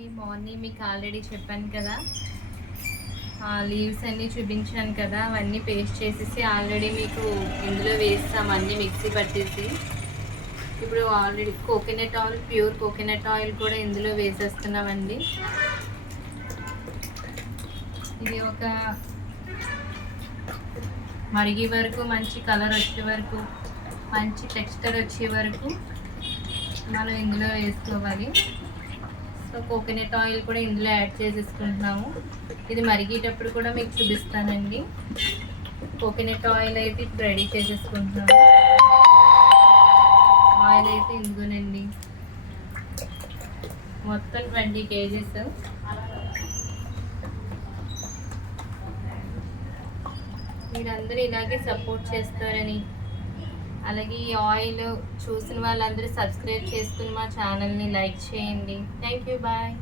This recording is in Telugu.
అండి. మార్నింగ్ మీకు ఆల్రెడీ చెప్పాను కదా, లీవ్స్ అన్నీ చూపించాను కదా, అవన్నీ పేస్ట్ చేసేసి ఆల్రెడీ మీకు ఇందులో వేస్తాం అన్నీ మిక్సీ పట్టేసి. ఇప్పుడు already coconut oil, pure coconut oil కూడా ఇందులో వేసేస్తున్నామండి. ఇది ఒక మరిగే వరకు, మంచి కలర్ వచ్చే వరకు, మంచి టెక్స్చర్ వచ్చే వరకు మనం ఇందులో వేసుకోవాలి. సో కోకోనట్ ఆయిల్ కూడా ఇందులో యాడ్ చేసేసుకుంటున్నాము. ఇది మరిగేటప్పుడు కూడా మీకు చూపిస్తానండి. కోకోనట్ ఆయిల్ అయితే ఇప్పుడు రెడీ చేసేసుకుంటున్నాము. ఆయిల్ అయితే ఇందులోనండి, మొత్తం 20 kgs. మీరందరూ ఇలాగే సపోర్ట్ చేస్తారని, అలాగే ఈ ఆయిల్ చూసిన వాళ్ళందరూ సబ్స్క్రైబ్ చేసుకుని మా ఛానల్ని లైక్ చేయండి. Thank you, bye.